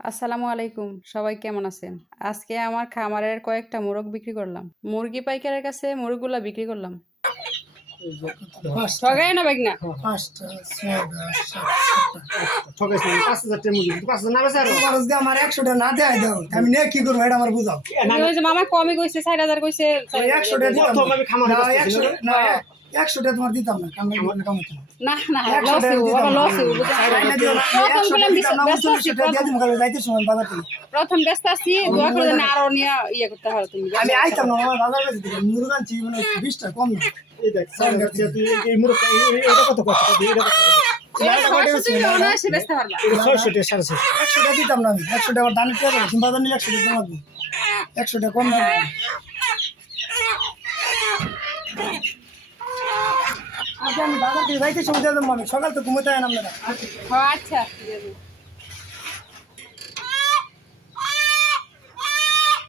আসসালামু আলাইকুম সবাই কেমন আছেন আজকে আমার খামারের কয়েকটা মোরগ বিক্রি করলাম মুরগি পাইকারের কাছে মুরগগুলা বিক্রি করলাম টাকা আমার না কইছে ষাট হাজার কইছে একশো না একশোটা তোমার দিতাম না কাম কামাইতাম না না একশো লস টাকা দিতাম না। হইব না, না, যাইতে সময় বাজার থেকে। প্রথম ব্যস্ত আছি দোয়া করে যেন আরও নিয়ে ইয়ে করতে পারো তুমি আমি আইতাম না আমার বাজার কাছে মানে বিশটা কম এই দেখ তুই এই- এটা কত কষ্ট? এটা কত একশোটা দিতাম না আমি আবার দানের একশোটা কম দেবো আচ্ছা আমি বাজার থেকে যাইতে সময় দিয়ে দেবো আমি সকাল তো ঘুমোতে হয় না আচ্ছা আছে